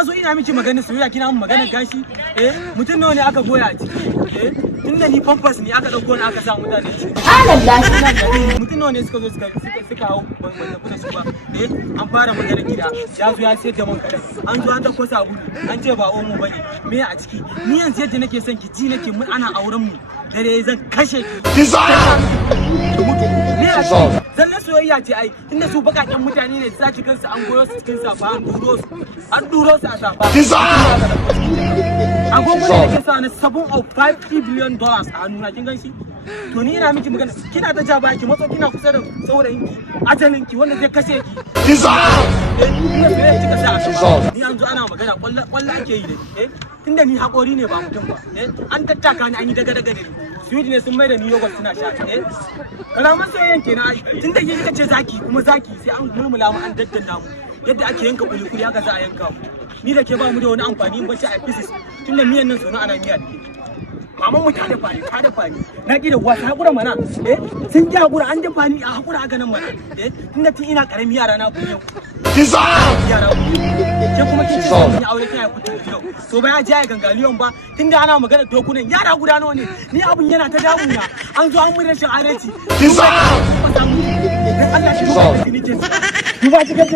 na zo ina miki maganar soyayya kina mun maganar gashi mutum nawa ne aka goya a ciki tunda ni pampers ne aka dauko ni aka sa mutane ci mutum nawa ne suka zo suka hau ban da su ba an fara maganar gida ya zo ya sayar da man kadan an zo an dauko sabulu an ce ba omo bane me a ciki ni yanzu yadda nake son ki ji nake mun ana auren mu dare zan kashe ki zan soyayya ce ai tunda su bakakken mutane ne za ki gansu an goyo su cikin safa an duro su a safa agogo ne nake sa na 7.5 billion dollars a hannuna kin ganshi to ni ina miki magana kina ta ja baki matso kina kusa da saurayin ki ajalin ki wanda zai kashe ki ni an zo ana magana kwalla ake yi ne tunda ni hakori ne ba mutum ba an tattaka ni an yi daga da ni Sweet ne sun mai da ni yogurt suna sha kalaman soyayyen kenan tunda kika ce zaki kuma zaki sai an mulmula mu an daddana mu yadda ake yanka kulikuli haka za a yanka mu ni da ke ba mu da wani amfani in bace a pieces tunda miyan nan sono ana miya maman mu ta dafa ni na ki da wasa hakura mana sun ji hakura an dafa ni a hakura haka nan mana tunda tun ina karami yara na ku yau yara ke kuma kin ce ni aure kai ku yau to ba ya ji ai gangaliyon ba tunda ana magana dokunan yara guda nawa ne ni abun yana ta damuna an zo an mu rashin adalci Allah shi duba cikin